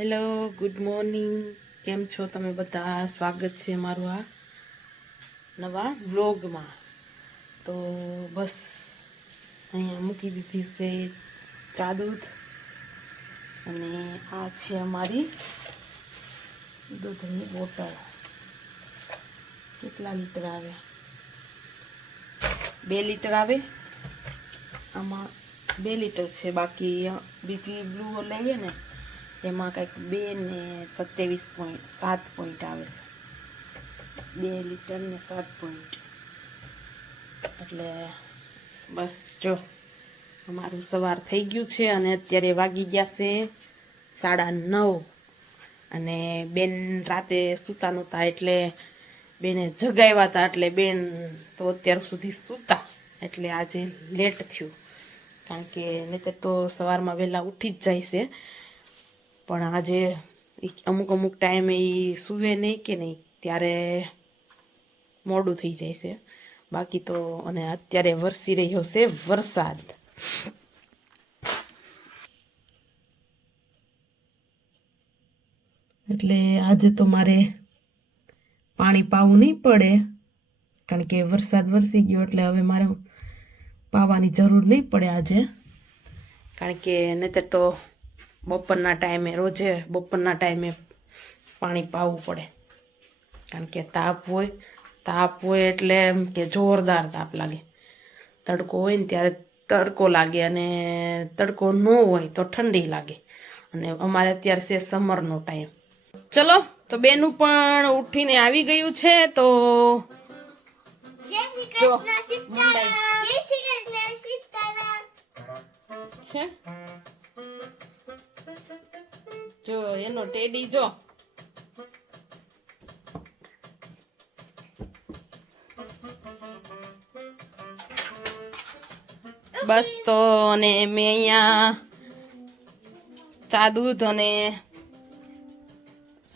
Hello, good morning. કેમ છો તમે બધા? સ્વાગત છે મારું આ નવા વ્લોગમાં. તો બસ અહીંયા મૂકી દીધી છે ચા દૂધ, અને આ છે અમારી દૂધની બોટલ. કેટલા લીટર આવે? 2 લીટર આવે. આમાં 2 લીટર છે, બાકી બીજી બ્લુ લઈએ ને એમાં કંઈક 2 ને 27.7 પોઈન્ટ આવે છે. 2 લીટર ને 7 પોઈન્ટ. એટલે બસ જો અમારું સવાર થઈ ગયું છે, અને અત્યારે વાગી ગયા છે 9:30. અને બેન રાતે સૂતા નહોતા, એટલે બેને જગાવ્યા હતા, એટલે બેન તો અત્યાર સુધી સૂતા, એટલે આજે લેટ થયું. કારણ કે નહીંતર તો સવારમાં વહેલા ઉઠી જ જાય છે, પણ આજે અમુક ટાઈમે એ સૂવે નહીં કે નહીં, ત્યારે મોડું થઈ જાય છે. બાકી તો અને અત્યારે વરસી રહ્યો છે વરસાદ. એટલે આજે તો મારે પાણી પાવું નહીં પડે, કારણ કે વરસાદ વરસી ગયો, એટલે હવે મારે પાવાની જરૂર નહીં પડે આજે. કારણ કે નહીંતર તો બપોરના ટાઈમે રોજે બપોરના ટાઈમે પાણી પાવું પડે, કારણ કે તાપ હોય એટલે એમ કે જોરદાર તાપ લાગે. તડકો હોય ને ત્યારે તડકો લાગે, અને તડકો ન હોય તો ઠંડી લાગે. અને અમારે અત્યારે છે સમરનો ટાઈમ. ચલો, તો બેનું પણ ઉઠીને આવી ગયું છે. તો છે જો એનો ટેડી જો. બસ તો અને મેં અહીંયા ચા દૂધ અને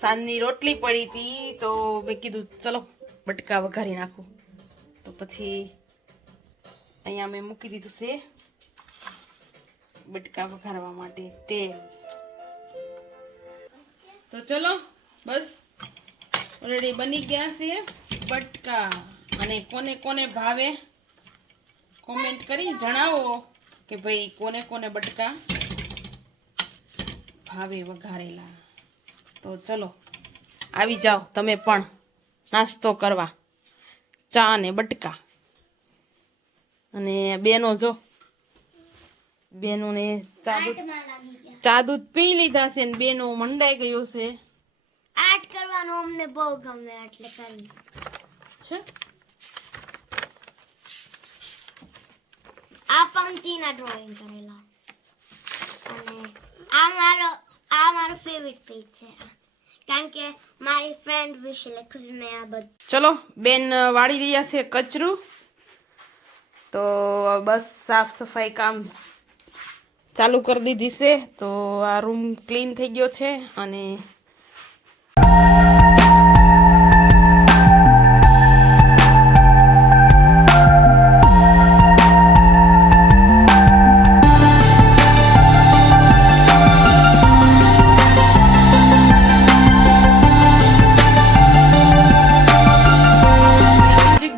સાંજની રોટલી પડી હતી, તો મેં કીધું ચલો બટકા વઘારી નાખું. તો પછી અહીંયા મેં મૂકી દીધું છે બટકા વઘારવા માટે તેલ. તો ચલો બસ ઓલરેડી બની ગયા છે બટકા. અને કોને કોને ભાવે કોમેન્ટ કરી જણાવો કે ભાઈ કોને કોને બટકા ભાવે વઘારેલા. તો ચલો આવી જાઓ તમે પણ નાસ્તો કરવા, ચા ને બટકા. અને બેનો જો, બેનોને ચા દૂધ પી લીધા છે, ને બેનો મંડાઈ ગયો છે. આર્ટ કરવાનું અમને બહુ ગમે, એટલે કરી છે. આ પંક્તિના ડ્રોઈંગ કરેલા, અને આ મારો ફેવરિટ પેજ છે, કારણ કે મારી ફ્રેન્ડ વિશે લખ્યું છે મેં આ બધું. ચલો બેન વાળી રહ્યા છે કચરું. તો બસ સાફ સફાઈ કામ ચાલુ કરી દીધી છે. તો આ રૂમ ક્લીન થઈ ગયો છે. અને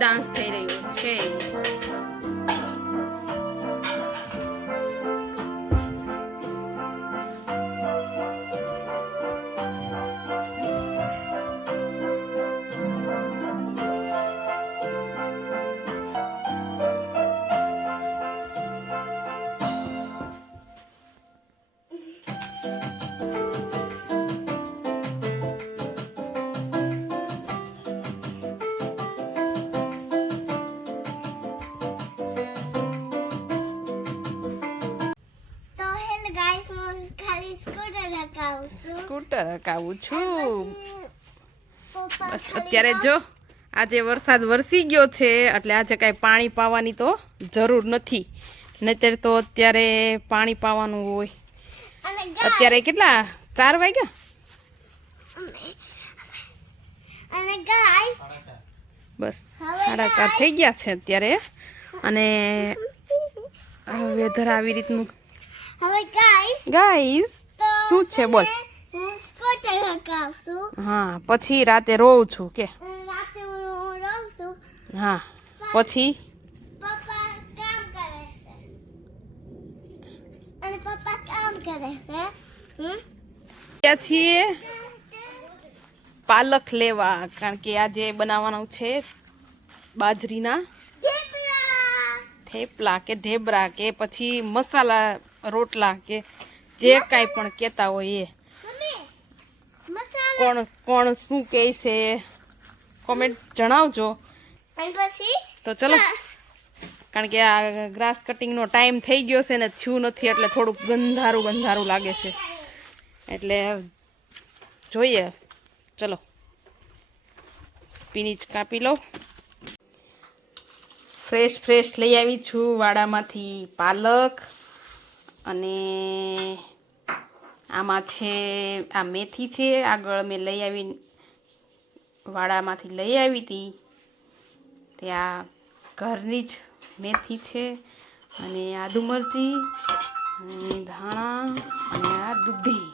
ડાન્સ થઈ રહ્યો છે. સ્કૂટર હકાવું છું. બસ અત્યારે જો આજે વરસાદ વરસી ગયો છે, એટલે આજે કાંઈ પાણી પાવાની તો જરૂર નથી. નહીતર તો અત્યારે પાણી પાવાનું હોય. અત્યારે કેટલા 4 વાગ્યા? બસ 4:30 થઈ ગયા છે અત્યારે. અને વેધર આવી રીતનું. હવે ગાઈસ શું છે બોલ? હોમવર્ક આવશું. હા પછી રાતે રોઉં છું કે રાતે હું રહું છું. હા પછી પપ્પા કામ કરે છે. અને પપ્પા કામ કરે છે. ગયા છીએ પાલક લેવા, કારણ કે આજે બનાવવાનું છે બાજરીના થેપલા કે ઢેબરા કે પછી મસાલા રોટલા કે જે કાંઈ પણ કહેતા હોય એ. કોણ કોણ શું કહે છે કોમેન્ટ જણાવજો. તો ચલો, કારણ કે આ ગ્રાસ કટિંગનો ટાઈમ થઈ ગયો છે ને થયું નથી એટલે થોડુંક ગંધારું લાગે છે, એટલે જોઈએ. ચલો સ્પિનિચ કાપી લો. ફ્રેશ લઈ આવી છું વાડામાંથી પાલક, અને આમાં છે આ મેથી છે. આગળ મેં લઈ આવી વાડામાંથી લઈ આવી હતી, ત્યાં ઘરની જ મેથી છે, અને આદુ મરચી અને ધાણા અને આ દૂધી.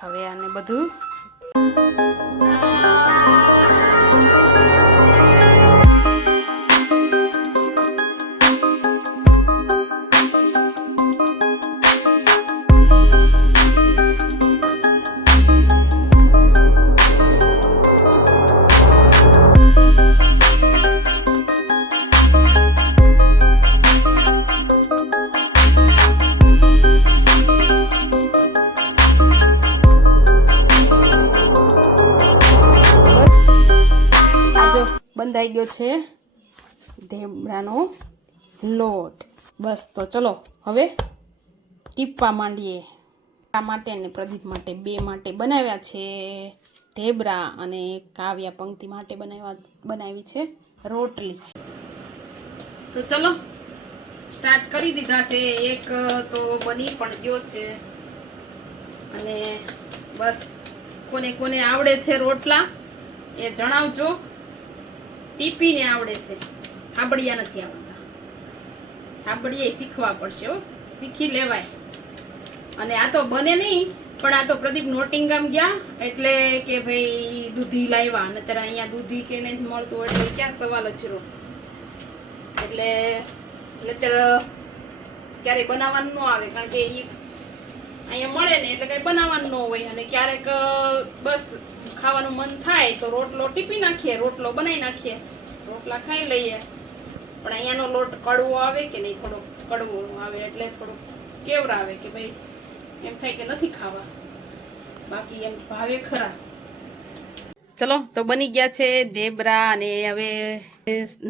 હવે આને બધું બંધાઈ ગયો છે ઢેબરાનો લોટ. બસ તો ચલો હવે ટીપવા માંડીએ. આ માટે ને પ્રદીપ માટે બે માટે બનાવ્યા છે ઢેબરા, અને કાવ્યા પંક્તિ માટે બનાવી છે રોટલી. તો ચલો સ્ટાર્ટ કરી દીધા છે. એક તો બની પણ ગયો છે, અને બસ કોને કોને આવડે છે રોટલા એ જણાવજો. ટીપીને આવડે છે, થાબડિયા નથી આવડતા. થાબડિયા શીખવા પડશે, શીખી લેવાય. અને આ તો બને નહીં, પણ આ તો પ્રદીપ નોટિંગામ ગયા એટલે કે ભાઈ દૂધી લાવ્યા, અને ત્યારે અહીંયા દૂધી કે નથી મળતું એટલે ક્યાં સવાલ જ રહ્યો. એટલે ક્યારેય બનાવવાનું ન આવે, કારણ કે અહીંયા મળે ને એટલે કઈ બનાવવાનું ન હોય. અને ક્યારેક બસ ખાવાનું મન થાય તો રોટલો ટીપી નાખીએ, રોટલો બનાવી નાખીએ, રોટલા ખાઈ લઈએ. પણ અહીંયાનો લોટ કડવો આવે કે નહીં, થોડો કડવો આવે એટલે થોડુંક કેવરા આવે કે ભાઈ એમ થાય કે નથી ખાવા, બાકી એમ ભાવે ખરા. ચલો તો બની ગયા છે ઢેબરા, અને હવે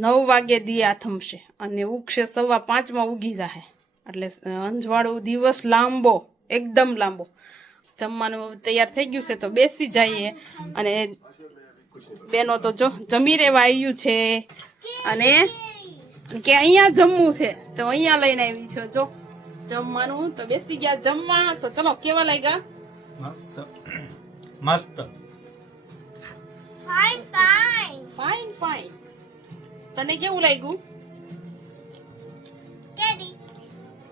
9 વાગે દિયા થમશે અને ઉગશે 5:15 ઉગી જાહે. એટલે અંજવાળો દિવસ લાંબો, એકદમ લાંબો. જમવાનું તૈયાર થઈ ગયું છે તો બેસી જઈએ. અને બેનો તો જો જમી રહેવા આવ્યું છે, અને કે અહીંયા જમવું છે તો અહીંયા લઈને આવી છે જો જમવાનું. તો બેસી ગયા જમવા. તો ચલો કેવા લાગ્યા? મસ્ત. ફાઇન. તને કેવું લાગ્યું? કેડી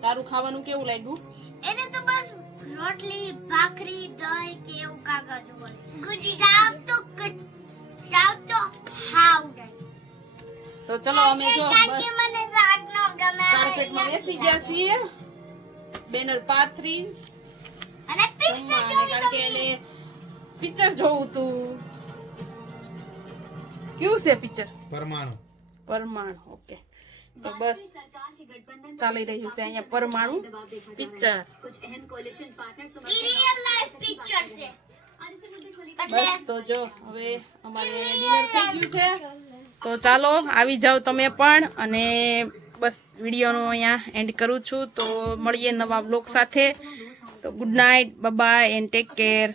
તારું ખાવાનું કેવું લાગ્યું? એને તો બસ રોટલી, ભાખરી, દહીં કે એવું કાગળ હોય. ગુડી સાવ તો હાવડે. તો ચલો અમે જો બસ મને શાક નો ગમે. કાર્પેટમાં બેસી ગયા છીએ, બેનર પાથરી અને પિક્ચર કારણ કે એને પિક્ચર જોવું તું. કયું છે પિક્ચર? પરમાણુ. ઓકે, તો બસ ચાલી રહ્યું છે અહીંયા પરમાણુ પિક્ચર. રિયલ લાઈફ પિક્ચર છે. બસ તો જો હવે અમારે ડિનર થઈ ગયું છે, તો ચાલો આવી જાઓ તમે પણ. અને બસ વિડીયોનો અહીંયા એન્ડ કરું છું. તો મળીએ નવા બ્લોગ સાથે. તો good night, bye bye and take care.